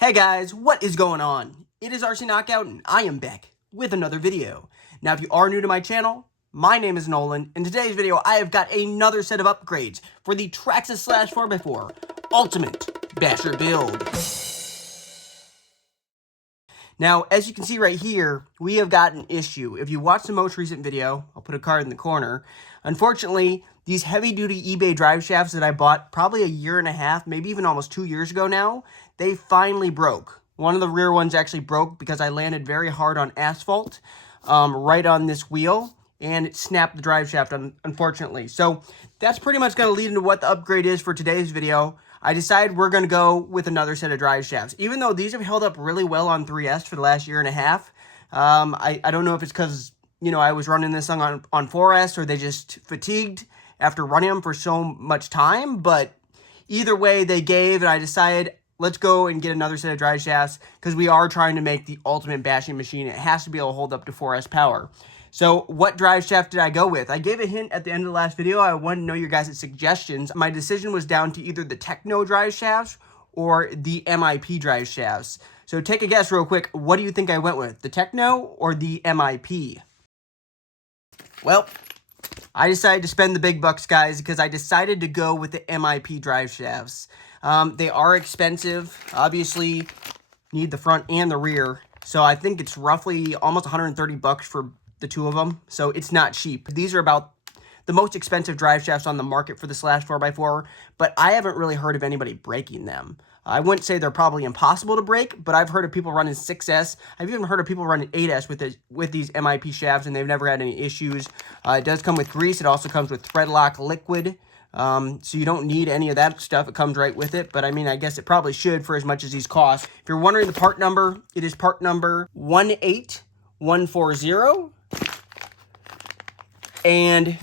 Hey guys, what is going on? It is RC Knockout and I am back with another video. Now if you are new to my channel, my name is Nolan. In today's video, I have got another set of upgrades for the Traxxas Slash 4x4 Ultimate Basher build. Now, as you can see right here, we have got an issue. If you watched the most recent video, I'll put a card in the corner. Unfortunately, these heavy-duty eBay drive shafts that I bought probably a year and a half, maybe even almost 2 years ago now, they finally broke. One of the rear ones actually broke because I landed very hard on asphalt right on this wheel, and it snapped the drive shaft, unfortunately. So that's pretty much going to lead into what the upgrade is for today's video. I decided we're going to go with another set of drive shafts. Even though these have held up really well on 3S for the last year and a half, I don't know if it's because, you know, I was running this thing on 4S or they just fatigued after running them for so much time, but either way they gave, and I decided let's go and get another set of drive shafts because we are trying to make the ultimate bashing machine. It has to be able to hold up to 4S power. So what drive shaft did I go with? I gave a hint at the end of the last video. I wanted to know your guys' suggestions. My decision was down to either the Techno drive shafts or the MIP drive shafts. So take a guess real quick. What do you think I went with? The Techno or the MIP? Well, I decided to spend the big bucks, guys, because I decided to go with the MIP drive shafts. They are expensive. Obviously, need the front and the rear. So I think it's roughly almost 130 bucks for the two of them, so it's not cheap. These are about the most expensive drive shafts on the market for the Slash 4x4, but I haven't really heard of anybody breaking them. I wouldn't say they're probably impossible to break, but I've heard of people running 6S. I've even heard of people running 8S with these MIP shafts, and they've never had any issues. It does come with grease. It also comes with thread lock liquid, so you don't need any of that stuff. It comes right with it, but I mean, I guess it probably should for as much as these cost. If you're wondering the part number, it is part number 18140. And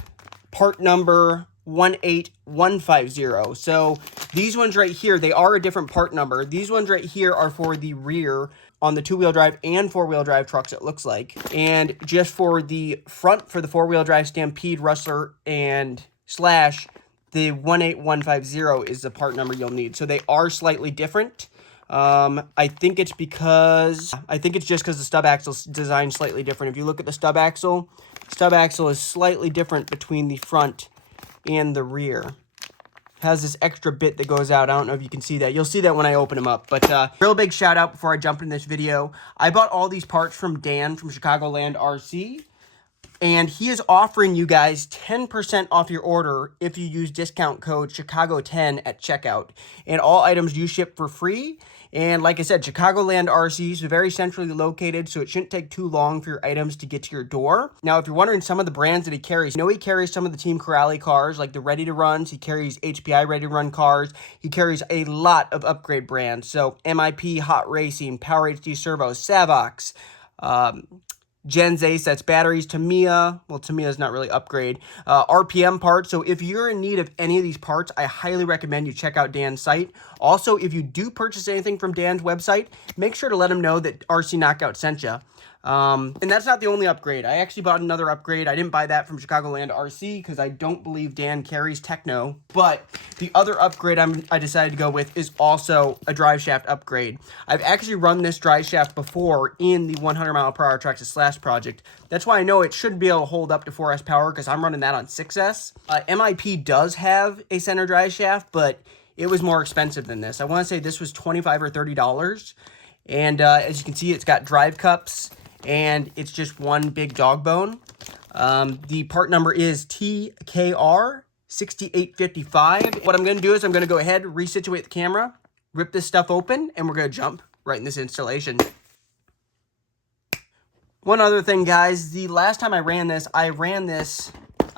part number 18150. So these ones right here, they are a different part number. These ones right here are for the rear on the two-wheel drive and four-wheel drive trucks, it looks like. And just for the front, for the four-wheel drive Stampede, Rustler, and Slash, the 18150 is the part number you'll need. So they are slightly different. I think it's just because the stub axle is designed slightly different. If you look at the stub axle is slightly different between the front and the rear. It has this extra bit that goes out. I don't know if you can see that. You'll see that when I open them up. But real big shout out before I jump into this video. I bought all these parts from Dan from Chicagoland RC. And he is offering you guys 10% off your order if you use discount code Chicago10 at checkout. And all items do ship for free. And like I said, Chicagoland RC is very centrally located, so it shouldn't take too long for your items to get to your door. Now, if you're wondering some of the brands that he carries, you know he carries some of the Team Corrali cars, like the Ready to Runs. He carries HPI Ready to Run cars. He carries a lot of upgrade brands. So MIP Hot Racing, Power HD Servo, Savox, Gen's Ace, that's batteries, Tamiya. Well, Tamiya's not really upgrade. RPM parts. So if you're in need of any of these parts, I highly recommend you check out Dan's site. Also, if you do purchase anything from Dan's website, make sure to let him know that RC Knockout sent you. And that's not the only upgrade. I actually bought another upgrade. I didn't buy that from Chicagoland RC because I don't believe Dan carries Techno. But the other upgrade I decided to go with is also a drive shaft upgrade. I've actually run this drive shaft before in the 100 mile per hour Traxxas Slash project. That's why I know it should be able to hold up to 4S power because I'm running that on 6S. MIP does have a center drive shaft, but it was more expensive than this. I want to say this was $25 or $30. And as you can see, it's got drive cups. And it's just one big dog bone. The part number is TKR6855. What I'm going to do is I'm going to go ahead, resituate the camera, rip this stuff open, and we're going to jump right in this installation. One other thing, guys, the last time I ran this, I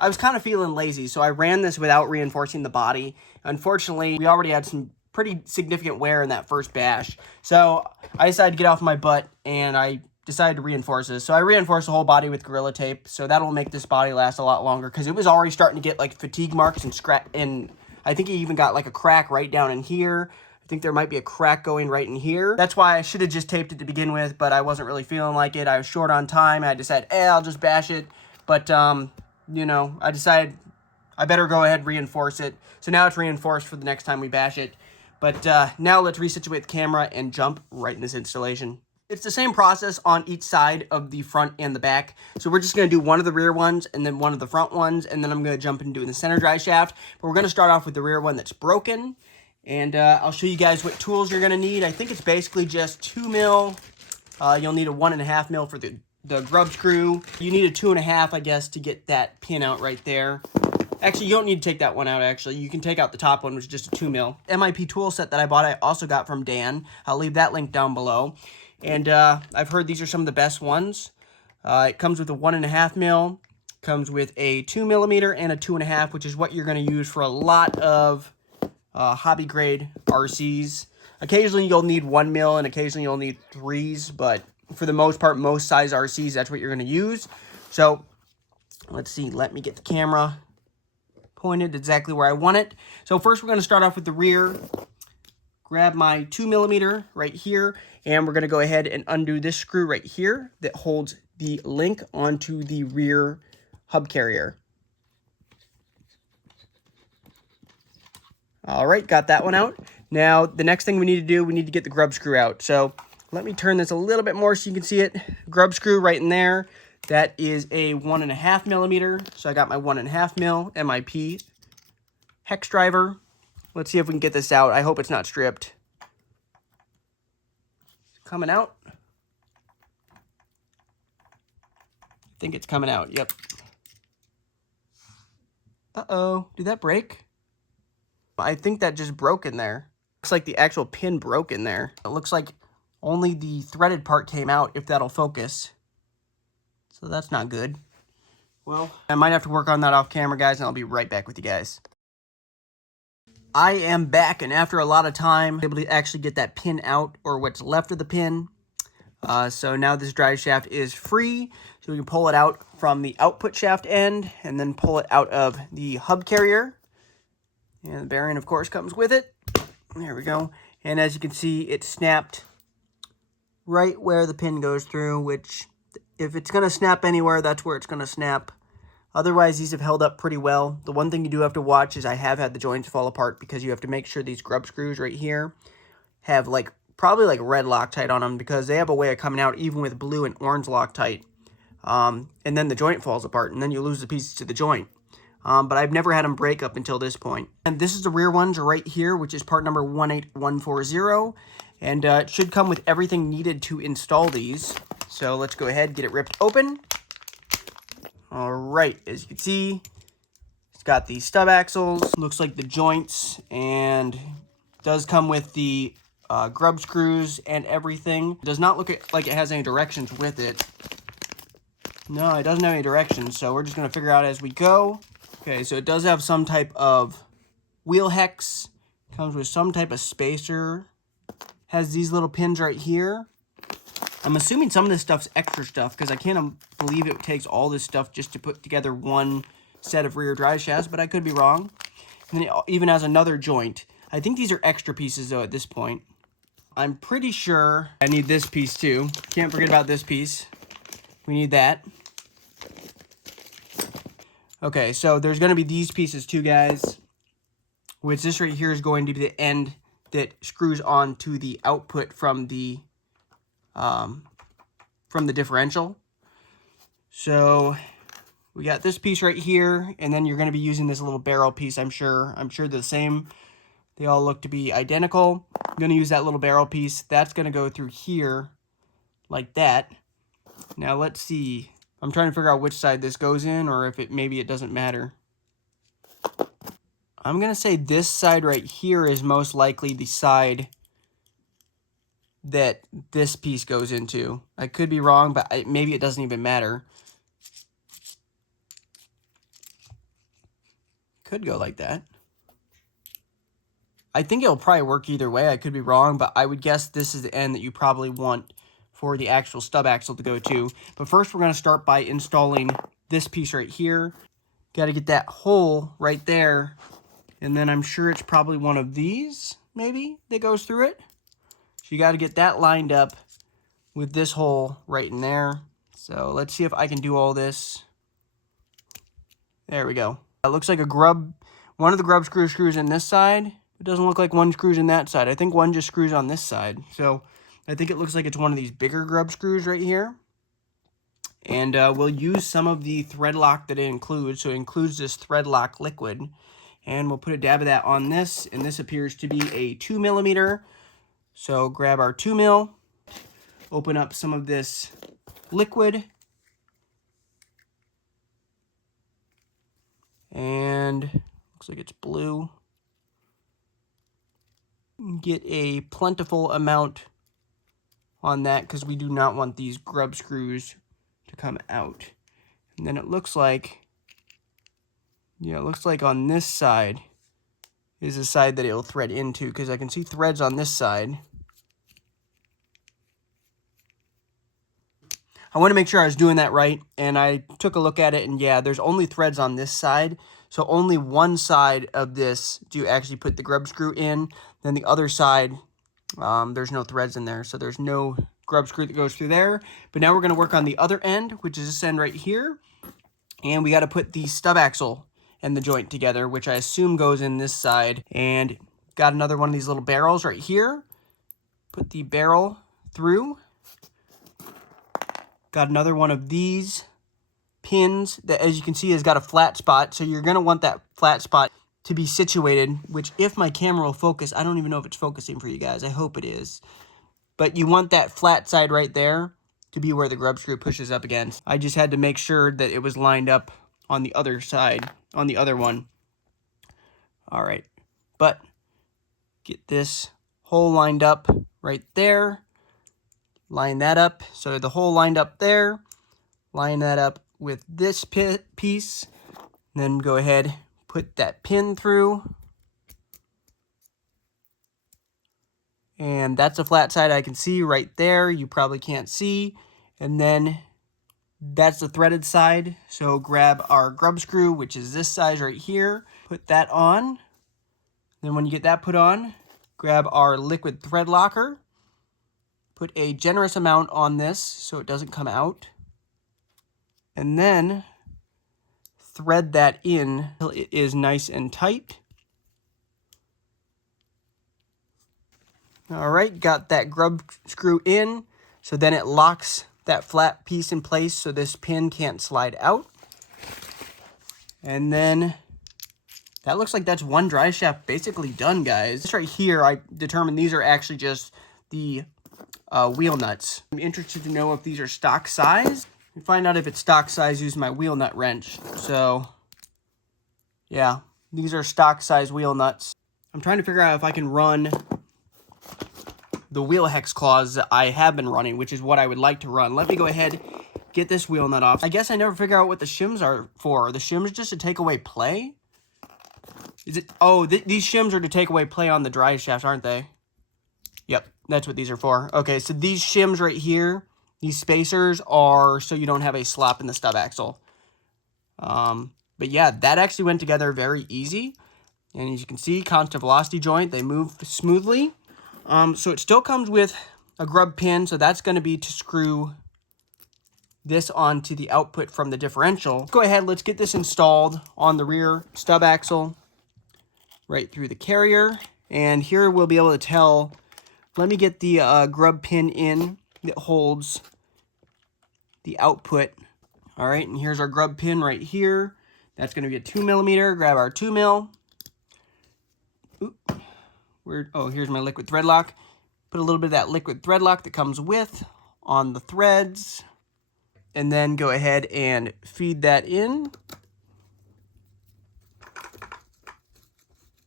was kind of feeling lazy, so I ran this without reinforcing the body. Unfortunately, we already had some pretty significant wear in that first bash. So I decided to get off my butt, and I decided to reinforce this. So I reinforced the whole body with Gorilla Tape, so that'll make this body last a lot longer because it was already starting to get like fatigue marks and scratch, and I think it even got like a crack right down in here. I think there might be a crack going right in here. That's why I should have just taped it to begin with, but I wasn't really feeling like it. I was short on time. I decided, I'll just bash it. But, you know, I decided I better go ahead and reinforce it. So now it's reinforced for the next time we bash it. But now let's resituate the camera and jump right in this installation. It's the same process on each side of the front and the back. So we're just going to do one of the rear ones and then one of the front ones. And then I'm going to jump into the center drive shaft. But we're going to start off with the rear one that's broken. And I'll show you guys what tools you're going to need. I think it's basically just 2 mil. You'll need a 1.5 mil for the grub screw. You need a 2.5, I guess, to get that pin out right there. Actually, you don't need to take that one out, actually. You can take out the top one, which is just a 2 mil. MIP tool set that I bought, I also got from Dan. I'll leave that link down below. And I've heard these are some of the best ones. It comes with a 1.5 mil, comes with a 2 millimeter and a 2.5, which is what you're going to use for a lot of hobby grade RCs. Occasionally you'll need 1 mil and occasionally you'll need 3s, but for the most part, most size RCs, that's what you're going to use. So let's see, let me get the camera pointed exactly where I want it. So first we're going to start off with the rear. Grab my 2 millimeter right here, and we're going to go ahead and undo this screw right here that holds the link onto the rear hub carrier. All right, got that one out. Now, the next thing we need to do, we need to get the grub screw out. So let me turn this a little bit more so you can see it. Grub screw right in there. That is a 1.5 millimeter. So I got my 1.5 mil MIP Hex driver. Let's see if we can get this out. I hope it's not stripped. Coming out. I think it's coming out. Yep. Uh-oh. Did that break? I think that just broke in there. Looks like the actual pin broke in there. It looks like only the threaded part came out, if that'll focus. So that's not good. Well, I might have to work on that off camera, guys, and I'll be right back with you guys. I am back, and after a lot of time, I'm able to actually get that pin out, or what's left of the pin. So now this drive shaft is free, so we can pull it out from the output shaft end, and then pull it out of the hub carrier. And the bearing, of course, comes with it. There we go. And as you can see, it snapped right where the pin goes through, which, if it's going to snap anywhere, that's where it's going to snap. Otherwise, these have held up pretty well. The one thing you do have to watch is I have had the joints fall apart because you have to make sure these grub screws right here have probably red Loctite on them, because they have a way of coming out even with blue and orange Loctite. And then the joint falls apart, and then you lose the pieces to the joint. But I've never had them break up until this point. And this is the rear ones right here, which is part number 18140. And it should come with everything needed to install these. So let's go ahead and get it ripped open. All right, as you can see, it's got the stub axles. Looks like the joints, and does come with the grub screws and everything. Does not look like it has any directions with it. No, it doesn't have any directions, so we're just going to figure out as we go. Okay, so it does have some type of wheel hex. Comes with some type of spacer. Has these little pins right here. I'm assuming some of this stuff's extra stuff, because I can't believe it takes all this stuff just to put together one set of rear drive shafts, but I could be wrong. And then it even has another joint. I think these are extra pieces, though, at this point. I'm pretty sure I need this piece, too. Can't forget about this piece. We need that. Okay, so there's going to be these pieces, too, guys. Which this right here is going to be the end that screws on to the output from the differential. So we got this piece right here, and then you're going to be using this little barrel piece, I'm sure. I'm sure they're the same. They all look to be identical. I'm going to use that little barrel piece. That's going to go through here like that. Now let's see. I'm trying to figure out which side this goes in, or if maybe it doesn't matter. I'm going to say this side right here is most likely the side that this piece goes into. I could be wrong, but maybe it doesn't even matter. Could go like that. I think it'll probably work either way. I could be wrong, but I would guess this is the end that you probably want for the actual stub axle to go to. But first, we're going to start by installing this piece right here. Got to get that hole right there. And then I'm sure it's probably one of these, maybe, that goes through it. So you got to get that lined up with this hole right in there. So let's see if I can do all this. There we go. It looks like one of the grub screws in this side, It doesn't look like one screws in that side. I think one just screws on this side. So I think it looks like it's one of these bigger grub screws right here. And we'll use some of the thread lock that it includes. So it includes this thread lock liquid. And we'll put a dab of that on this. And this appears to be a 2mm. So grab our 2mm. Open up some of this liquid. And looks like it's blue. Get a plentiful amount on that because we do not want these grub screws to come out. And then it looks like, yeah, it looks like on this side is the side that it'll thread into, because I can see threads on this side. I want to make sure I was doing that right, and I took a look at it, and yeah, there's only threads on this side, so only one side of this do you actually put the grub screw in, then the other side, there's no threads in there, so there's no grub screw that goes through there. But now we're going to work on the other end, which is this end right here, and we got to put the stub axle and the joint together, which I assume goes in this side, and got another one of these little barrels right here. Put the barrel through. Got another one of these pins that, as you can see, has got a flat spot. So you're going to want that flat spot to be situated, which if my camera will focus, I don't even know if it's focusing for you guys. I hope it is. But you want that flat side right there to be where the grub screw pushes up against. I just had to make sure that it was lined up on the other side, on the other one. All right. But get this hole lined up right there. Line that up, so the hole lined up there. Line that up with this piece. Then go ahead, put that pin through. And that's a flat side I can see right there. You probably can't see. And then that's the threaded side. So grab our grub screw, which is this size right here. Put that on. Then when you get that put on, grab our liquid thread locker. Put a generous amount on this so it doesn't come out. And then thread that in until it is nice and tight. All right, got that grub screw in. So then it locks that flat piece in place so this pin can't slide out. And then that looks like that's one drive shaft basically done, guys. This right here, I determined these are actually just the wheel nuts. I'm interested to know if these are stock size. And find out if it's stock size using my wheel nut wrench. So, yeah, these are stock size wheel nuts. I'm trying to figure out if I can run the wheel hex claws that I have been running, which is what I would like to run. Let me go ahead, get this wheel nut off. I guess I never figure out what the shims are for. Are the shims just to take away play? Is it? Oh, these shims are to take away play on the drive shafts, aren't they? Yep, that's what these are for. Okay, so these shims right here, these spacers are so you don't have a slop in the stub axle. But yeah, that actually went together very easy. And as you can see, constant velocity joint, they move smoothly. So it still comes with a grub pin, so that's going to be to screw this onto the output from the differential. Go ahead, let's get this installed on the rear stub axle, right through the carrier. And here we'll be able to tell. Let me get the grub pin in that holds the output. All right, and here's our grub pin right here. That's going to be a 2mm. Grab our 2mm. Here's my liquid thread lock. Put a little bit of that liquid thread lock that comes with on the threads. And then go ahead and feed that in.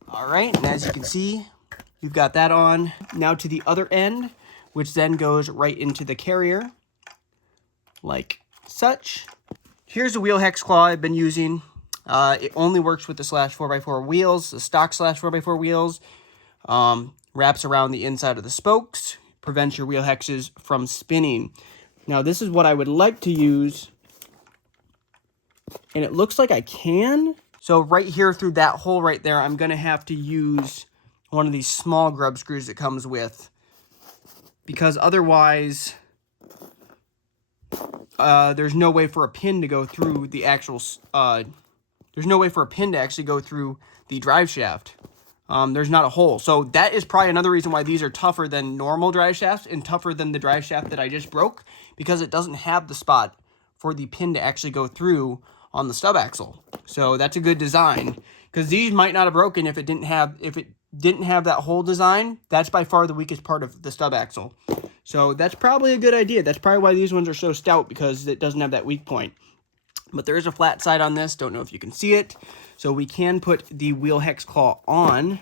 All right, and as you can see, we've got that on. Now to the other end, which then goes right into the carrier, like such. Here's the wheel hex claw I've been using. It only works with the Slash 4x4 wheels, the stock Slash 4x4 wheels. Wraps around the inside of the spokes, prevents your wheel hexes from spinning. Now this is what I would like to use, and it looks like I can. So right here through that hole right there, I'm going to have to use one of these small grub screws that comes with, because otherwise there's no way for a pin to go through the actual there's no way for a pin to actually go through the drive shaft. there's not a hole. So that is probably another reason why these are tougher than normal drive shafts and tougher than the drive shaft that I just broke, because it doesn't have the spot for the pin to actually go through on the stub axle. So that's a good design, because these might not have broken if it didn't have that hole design. That's by far the weakest part of the stub axle. So that's probably a good idea. That's probably why these ones are so stout, because it doesn't have that weak point. But there is a flat side on this. Don't know if you can see it. So we can put the wheel hex claw on.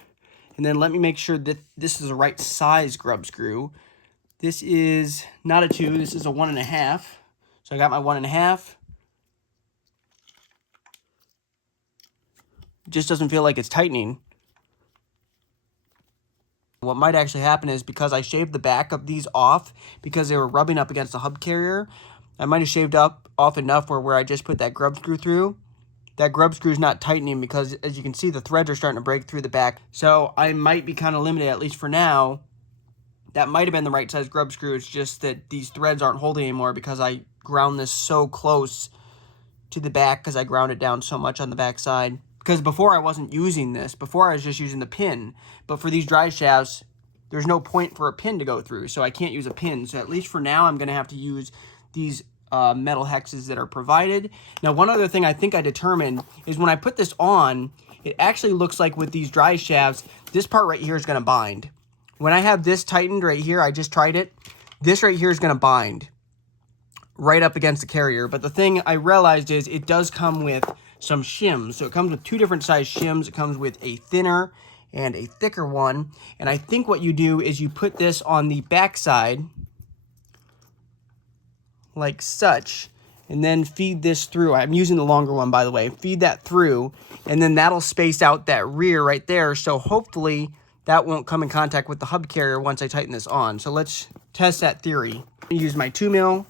And then let me make sure that this is the right size grub screw. This is not a 2. This is a 1.5. So I got my 1.5. It just doesn't feel like it's tightening. What might actually happen is, because I shaved the back of these off because they were rubbing up against the hub carrier, I might have shaved off enough where I just put that grub screw through. That grub screw is not tightening, because as you can see, the threads are starting to break through the back. So I might be kind of limited, at least for now. That might have been the right size grub screw. It's just that these threads aren't holding anymore because I ground this so close to the back, because I ground it down so much on the back side. Because before I wasn't using this. Before I was just using the pin. But for these drive shafts, there's no point for a pin to go through. So I can't use a pin. So at least for now, I'm going to have to use these metal hexes that are provided. Now, one other thing I think I determined is when I put this on, it actually looks like with these drive shafts, this part right here is going to bind. When I have this tightened right here, I just tried it. This right here is going to bind right up against the carrier. But the thing I realized is it does come with some shims. So it comes with 2 different size shims. It comes with a thinner and a thicker one. And I think what you do is you put this on the back side like such, and then feed this through. I'm using the longer one, by the way. Feed that through, and then that'll space out that rear right there. So hopefully that won't come in contact with the hub carrier once I tighten this on. So let's test that theory. Use my 2 mil,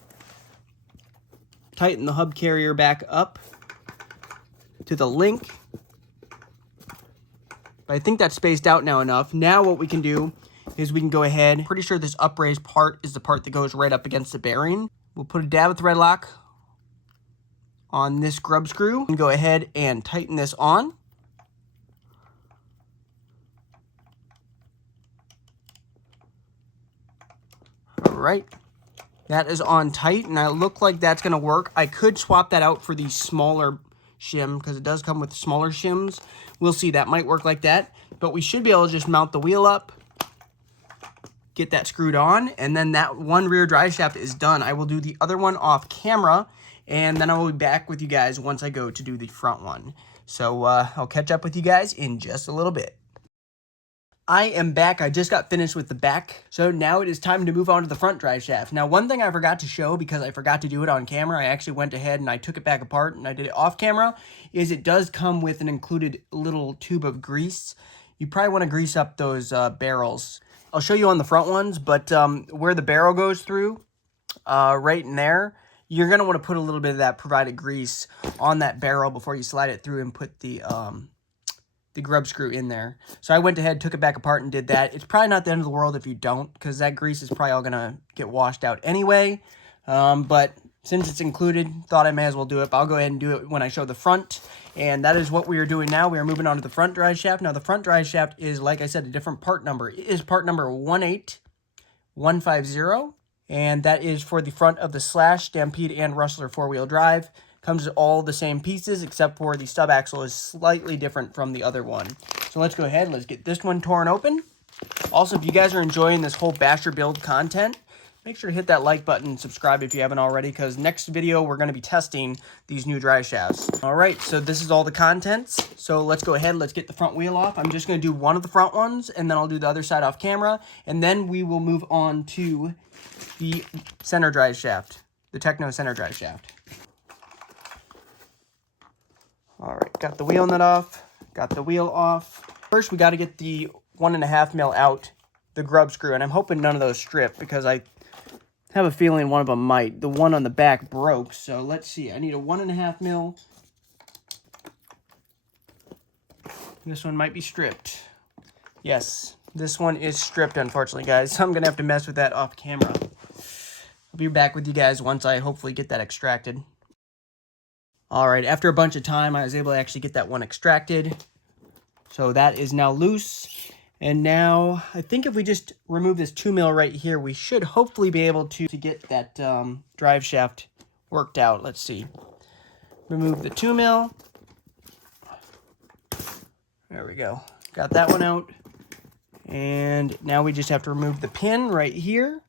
tighten the hub carrier back up to the link. But I think that's spaced out now enough. Now what we can do is we can go ahead. Pretty sure this upraised part is the part that goes right up against the bearing. We'll put a dab of thread lock on this grub screw and go ahead and tighten this on. All right, that is on tight, and it looks like that's gonna work. I could swap that out for the smaller shim, because it does come with smaller shims. We'll see, that might work like that, but we should be able to just mount the wheel up, get that screwed on, and then that one rear drive shaft is done. I will do the other one off camera, and then I will be back with you guys once I go to do the front one. So I'll catch up with you guys in just a little bit. I am back. I just got finished with the back, so now it is time to move on to the front drive shaft. Now, one thing I forgot to show, because I forgot to do it on camera, I actually went ahead and I took it back apart and I did it off camera, is it does come with an included little tube of grease. You probably want to grease up those barrels. I'll show you on the front ones, but where the barrel goes through, right in there, you're going to want to put a little bit of that provided grease on that barrel before you slide it through and put the grub screw in there. So I went ahead, took it back apart and did that. It's probably not the end of the world if you don't, because that grease is probably all going to get washed out anyway. But since it's included, thought I may as well do it. But I'll go ahead and do it when I show the front. And that is what we are doing now. We are moving on to the front drive shaft. Now, the front drive shaft is, like I said, a different part number. It is part number 18150. And that is for the front of the Slash, Stampede, and Rustler 4-wheel drive. Comes with all the same pieces, except for the stub axle is slightly different from the other one. So let's go ahead. Let's get this one torn open. Also, if you guys are enjoying this whole basher build content, make sure to hit that like button and subscribe if you haven't already, because next video we're going to be testing these new drive shafts. All right, so this is all the contents. So let's go ahead. Let's get the front wheel off. I'm just going to do one of the front ones, and then I'll do the other side off camera, and then we will move on to the center drive shaft, the Techno center drive shaft. All right, got the wheel nut off, got the wheel off. First, we got to get the 1.5 mil out, the grub screw, and I'm hoping none of those strip, because I have a feeling one of them might. The one on the back broke, so let's see. I need a 1.5 mil. This one might be stripped. Yes, this one is stripped, unfortunately, guys. So I'm going to have to mess with that off camera. I'll be back with you guys once I hopefully get that extracted. All right, after a bunch of time, I was able to actually get that one extracted. So that is now loose. And now I think if we just remove this 2mm right here, we should hopefully be able to get that drive shaft worked out. Let's see. Remove the 2mm. There we go. Got that one out. And now we just have to remove the pin right here.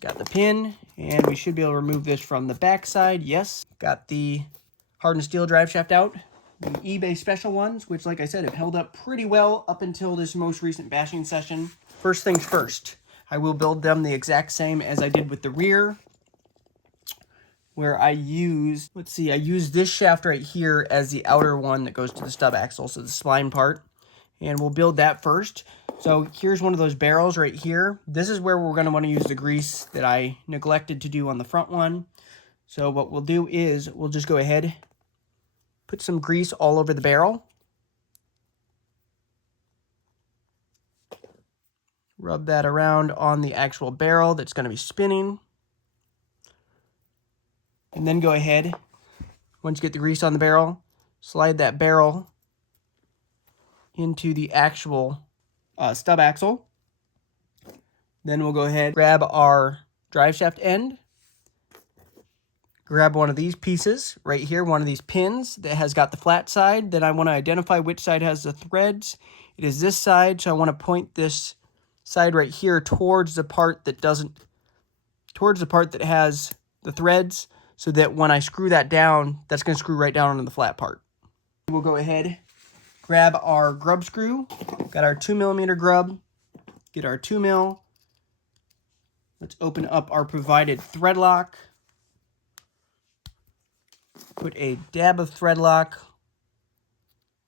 Got the pin, and we should be able to remove this from the back side. Yes. Got the hardened steel drive shaft out. The eBay special ones, which, like I said, have held up pretty well up until this most recent bashing session. First things first, I will build them the exact same as I did with the rear, where I used, let's see, I used this shaft right here as the outer one that goes to the stub axle, so the spline part, and we'll build that first. So here's one of those barrels right here. This is where we're going to want to use the grease that I neglected to do on the front one. So what we'll do is we'll just go ahead, put some grease all over the barrel. Rub that around on the actual barrel that's going to be spinning. And then go ahead, once you get the grease on the barrel, slide that barrel into the actual stub axle. Then we'll go ahead, grab our drive shaft end, grab one of these pieces right here, one of these pins that has got the flat side. Then I want to identify which side has the threads. It is this side, so I want to point this side right here towards the part that has the threads, so that when I screw that down, that's going to screw right down onto the flat part. We'll go ahead, grab our grub screw, got our 2mm grub, get our 2mm. Let's open up our provided thread lock. Put a dab of thread lock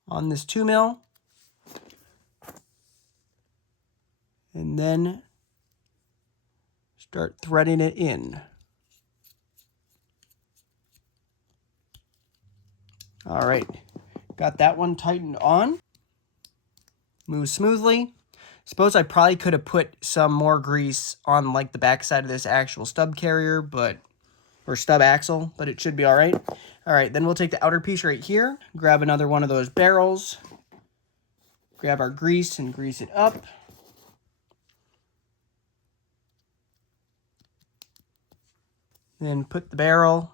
on this 2mm. And then start threading it in. All right, got that one tightened on. Moves smoothly. Suppose I probably could have put some more grease on like the back side of this actual stub carrier, or stub axle, but it should be all right. All right, then we'll take the outer piece right here, grab another one of those barrels, grab our grease and grease it up. Then put the barrel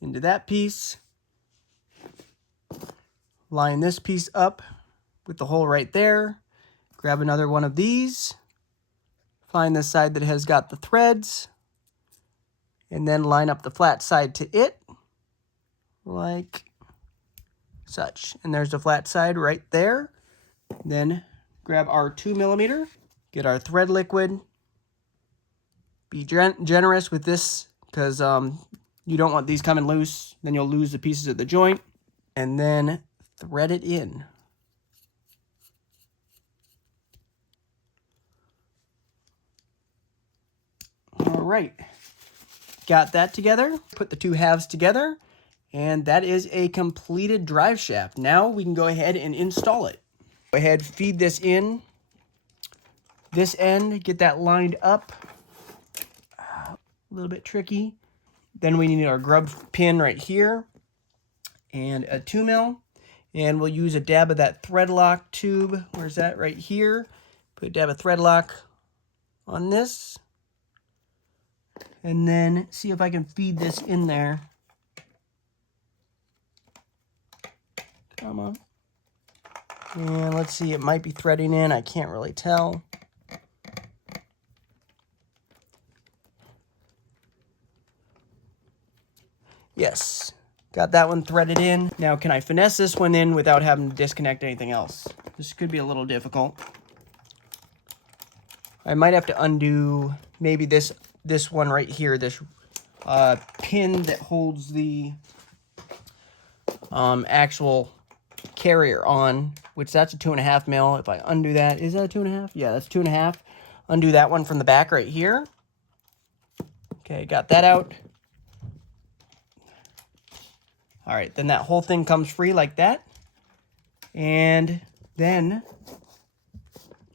into that piece. Line this piece up with the hole right there. Grab another one of these. Find the side that has got the threads. And then line up the flat side to it. Like such. And there's the flat side right there. Then grab our 2mm. Get our thread liquid. Be generous with this, because you don't want these coming loose. Then you'll lose the pieces of the joint. And then thread it in. All right. Got that together. Put the two halves together. And that is a completed drive shaft. Now we can go ahead and install it. Go ahead, feed this in. This end, get that lined up. A little bit tricky. Then we need our grub pin right here. And a 2mm. And we'll use a dab of that thread lock tube. Where's that? Right here. Put a dab of thread lock on this. And then see if I can feed this in there. Come on. And let's see, it might be threading in. I can't really tell. Yes. Got that one threaded in. Now, can I finesse this one in without having to disconnect anything else? This could be a little difficult. I might have to undo maybe this one right here, this pin that holds the actual carrier on, which that's a 2.5mm. If I undo that, is that a 2.5? Yeah, that's 2.5. Undo that one from the back right here. Okay, got that out. All right, then that whole thing comes free like that. And then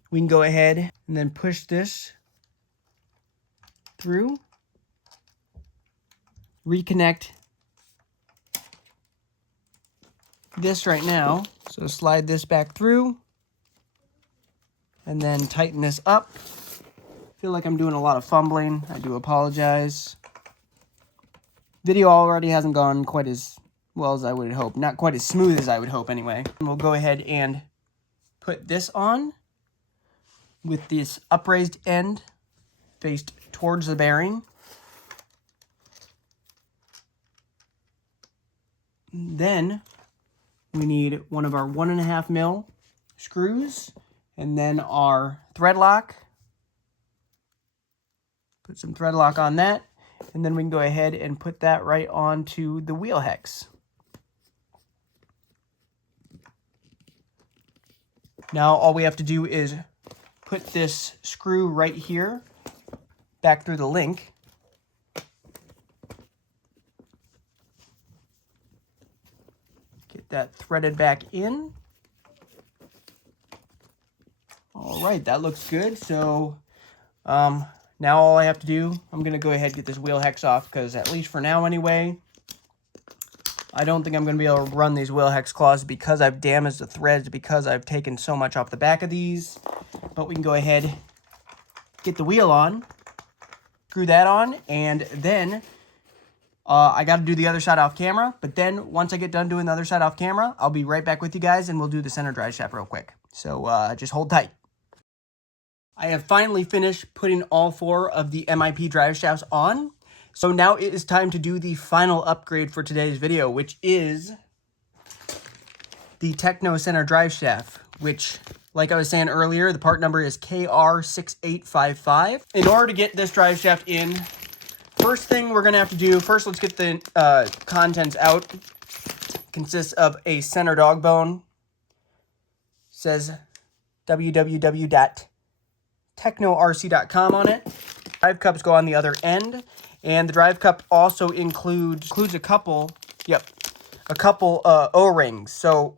we can go ahead and then push this through. reconnect this right now. So slide this back through and then tighten this up. I feel like I'm doing a lot of fumbling. I do apologize. Video already hasn't gone quite as well as I would hope. Not quite as smooth as I would hope anyway. And we'll go ahead and put this on with this upraised end faced towards the bearing. Then we need one of our 1.5 mil screws and then our thread lock. Put some thread lock on that, and then we can go ahead and put that right onto the wheel hex. Now all we have to do is put this screw right here back through the link. Get that threaded back in. All right, that looks good. So now all I have to do, I'm going to go ahead and get this wheel hex off because at least for now anyway, I don't think I'm going to be able to run these wheel hex claws because I've damaged the threads because I've taken so much off the back of these. But we can go ahead, get the wheel on, screw that on, and then I got to do the other side off camera. But then once I get done doing the other side off camera, I'll be right back with you guys and we'll do the center drive shaft real quick. So just hold tight. I have finally finished putting all 4 of the MIP drive shafts on. So now it is time to do the final upgrade for today's video, which is the Techno center drive shaft, which, like I was saying earlier, the part number is KR6855. In order to get this drive shaft in, first thing we're going to have to do, first let's get the contents out. It consists of a center dog bone. Says www.technorc.com on it. Drive cups go on the other end, and the drive cup also includes a couple O-rings. So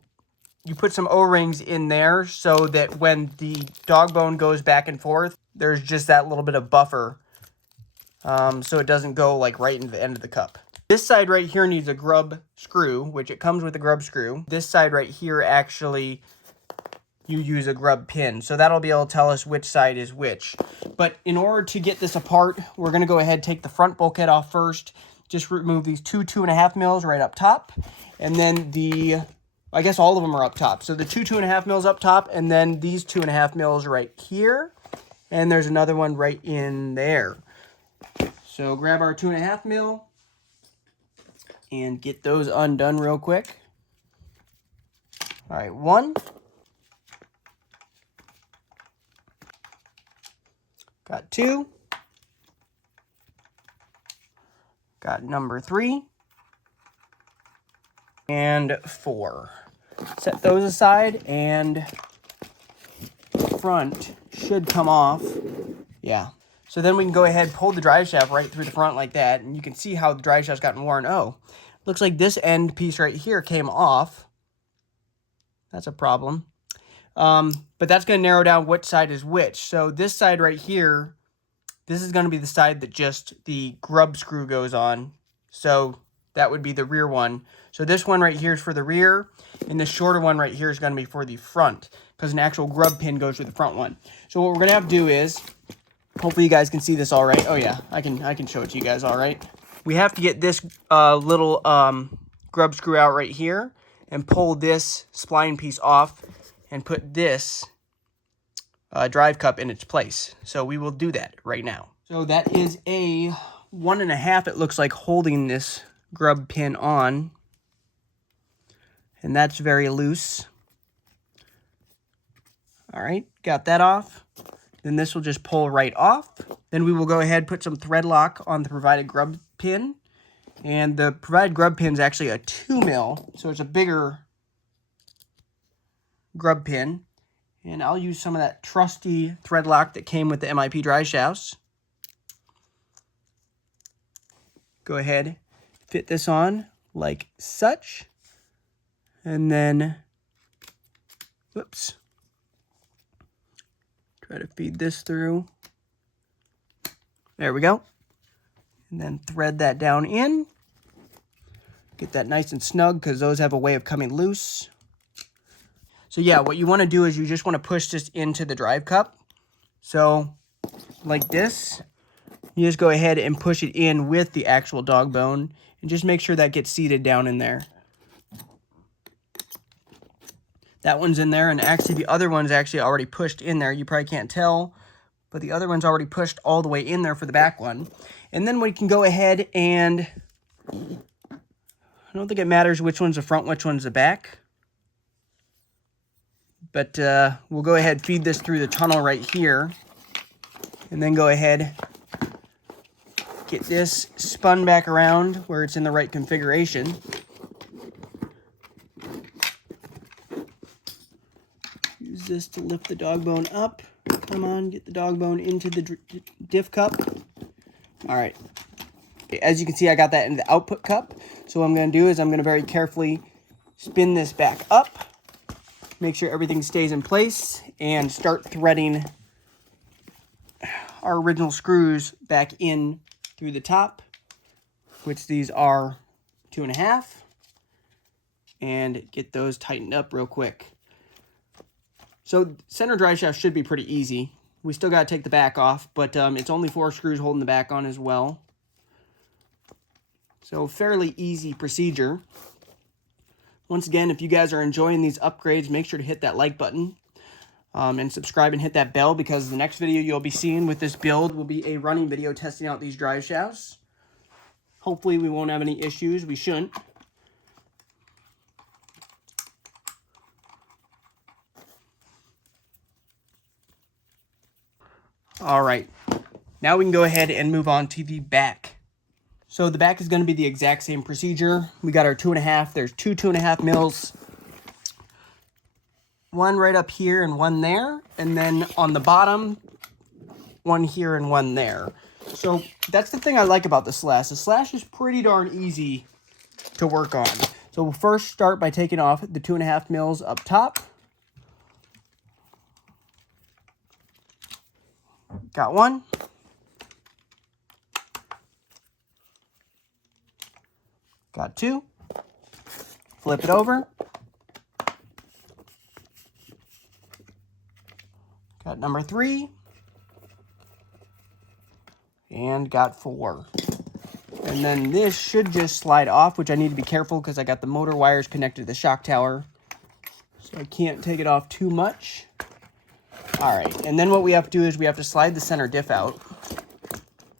you put some O-rings in there so that when the dog bone goes back and forth, there's just that little bit of buffer, so it doesn't go like right into the end of the cup. This side right here needs a grub screw, which it comes with a grub screw. This side right here actually you use a grub pin, so that'll be able to tell us which side is which. But in order to get this apart, we're going to go ahead and take the front bulkhead off first. Just remove these 2.5 mils right up top, and then I guess all of them are up top. So the 2.5 mils up top, and then these 2.5 mils right here, and there's another one right in there. So grab our 2.5 mil and get those undone real quick. All right, 1. Got 2. Got number 3. And 4. Set those aside, and the front should come off. Yeah. So then we can go ahead and pull the drive shaft right through the front like that, and you can see how the drive shaft's gotten worn. Oh, looks like this end piece right here came off. That's a problem. But that's going to narrow down which side is which. So this side right here, this is going to be the side that just the grub screw goes on. So that would be the rear one. So this one right here is for the rear, and the shorter one right here is going to be for the front, because an actual grub pin goes with the front one. So what we're going to have to do is, hopefully you guys can see this all right. Oh yeah, I can show it to you guys all right. We have to get this little grub screw out right here and pull this spline piece off and put this drive cup in its place. So we will do that right now. So that is a 1.5, it looks like, holding this grub pin on. And that's very loose. All right, got that off. Then this will just pull right off. Then we will go ahead and put some thread lock on the provided grub pin. And the provided grub pin is actually a 2 mil, so it's a bigger grub pin. And I'll use some of that trusty thread lock that came with the MIP Driveshafts. Go ahead, fit this on like such. And then, whoops. Try to feed this through. There we go. And then thread that down in. that nice and snug because those have a way of coming loose. So yeah, what you want to do is you just want to push this into the drive cup. So like this, you just go ahead and push it in with the actual dog bone and just make sure that gets seated down in there. That one's in there, and actually the other one's actually already pushed in there. You probably can't tell, but the other one's already pushed all the way in there for the back one. And then we can go ahead and, I don't think it matters which one's the front, which one's the back. But we'll go ahead and feed this through the tunnel right here. And then go ahead, get this spun back around where it's in the right configuration. Use this to lift the dog bone up. Come on, get the dog bone into the diff cup. All right. Okay, as you can see, I got that in the output cup. So what I'm going to do is I'm going to very carefully spin this back up. Make sure everything stays in place and start threading our original screws back in through the top, which these are 2.5, and get those tightened up real quick. So center drive shaft should be pretty easy. We still got to take the back off, but it's only 4 screws holding the back on as well. So fairly easy procedure. Once again, if you guys are enjoying these upgrades, make sure to hit that like button and subscribe and hit that bell, because the next video you'll be seeing with this build will be a running video testing out these drive shafts. Hopefully we won't have any issues. We shouldn't. All right, now we can go ahead and move on to the back. So the back is going to be the exact same procedure. We got our 2.5. There's 2.5 mils. One right up here and one there. And then on the bottom, one here and one there. So that's the thing I like about the Slash. The Slash is pretty darn easy to work on. So we'll first start by taking off the 2.5 mils up top. Got one. Got 2. Flip it over. Got number 3. And got 4. And then this should just slide off, which I need to be careful because I got the motor wires connected to the shock tower. So I can't take it off too much. All right, and then what we have to do is we have to slide the center diff out.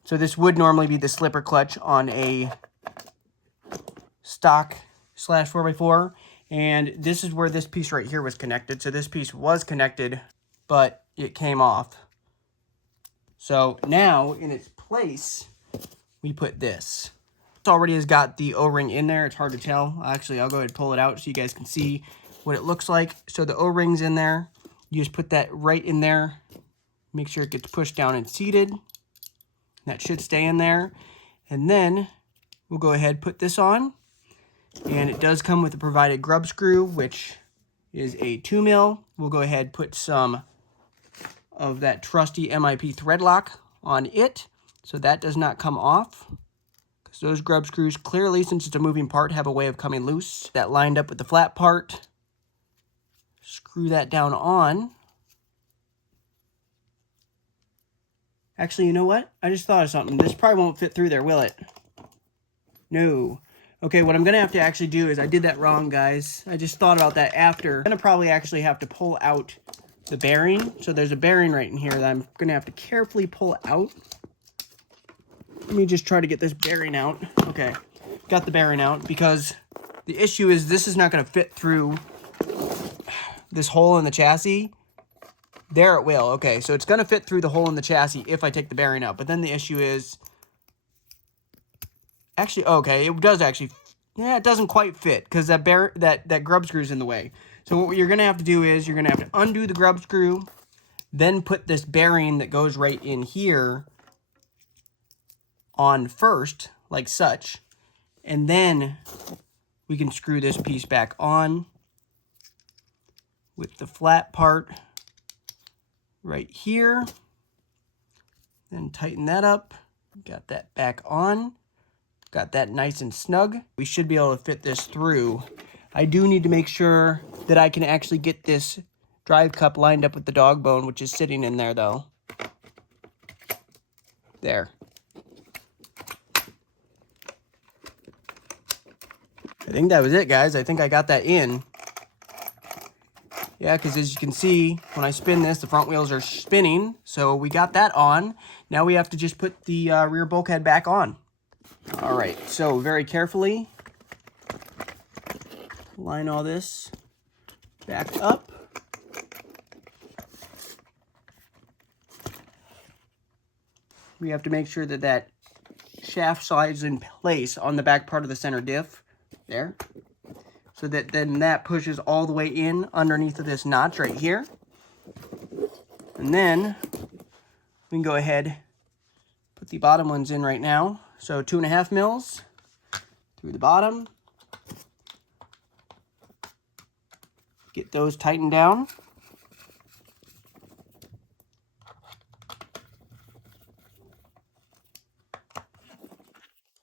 So this would normally be the slipper clutch on a stock Slash 4x4, and this is where this piece right here was connected. So this piece was connected, but it came off. So now in its place, we put this. It already has got the O-ring in there. It's hard to tell. Actually, I'll go ahead and pull it out so you guys can see what it looks like. So the O-ring's in there. You just put that right in there. Make sure it gets pushed down and seated. That should stay in there. And then we'll go ahead and put this on. And it does come with a provided grub screw, which is a 2 mil. We'll go ahead and put some of that trusty MIP thread lock on it, so that does not come off. Because those grub screws, clearly, since it's a moving part, have a way of coming loose. That lined up with the flat part. Screw that down on. Actually, you know what? I just thought of something. This probably won't fit through there, will it? No. Okay, what I'm going to have to actually do is, I did that wrong, guys. I just thought about that after. I'm going to probably actually have to pull out the bearing. So there's a bearing right in here that I'm going to have to carefully pull out. Let me just try to get this bearing out. Okay, got the bearing out, because the issue is this is not going to fit through this hole in the chassis. There it will. Okay, so it's going to fit through the hole in the chassis if I take the bearing out. But then the issue is, actually, okay, it does actually, yeah, it doesn't quite fit because that grub screw is in the way. So what you're going to have to do is you're going to have to undo the grub screw, then put this bearing that goes right in here on first, like such, and then we can screw this piece back on with the flat part right here. Then tighten that up. Got that back on. Got that nice and snug. We should be able to fit this through. I do need to make sure that I can actually get this drive cup lined up with the dog bone, which is sitting in there though. There. I think that was it, guys. I think I got that in. Yeah, because as you can see, when I spin this, the front wheels are spinning. So we got that on. Now we have to just put the rear bulkhead back on. All right, so very carefully line all this back up. We have to make sure that that shaft slides in place on the back part of the center diff. There. So that then that pushes all the way in underneath of this notch right here. And then we can go ahead, put the bottom ones in right now. So 2.5 mils through the bottom. Get those tightened down.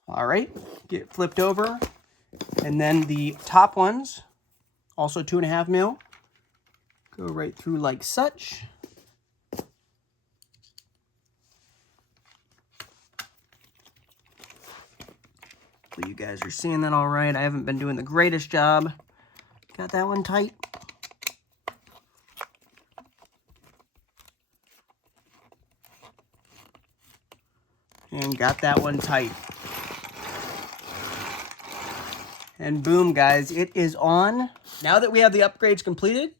All right, get flipped over. And then the top ones, also 2.5 mil, go right through like such. Hopefully you guys are seeing that all right. I haven't been doing the greatest job. Got that one tight. And got that one tight. And boom, guys, it is on. Now that we have the upgrades completed,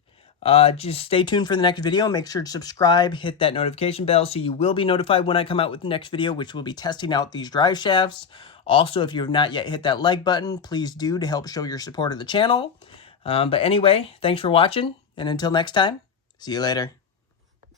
just stay tuned for the next video. Make sure to subscribe, hit that notification bell so you will be notified when I come out with the next video, which will be testing out these drive shafts. Also, if you have not yet hit that like button, please do to help show your support of the channel. But anyway, thanks for watching, and until next time, see you later.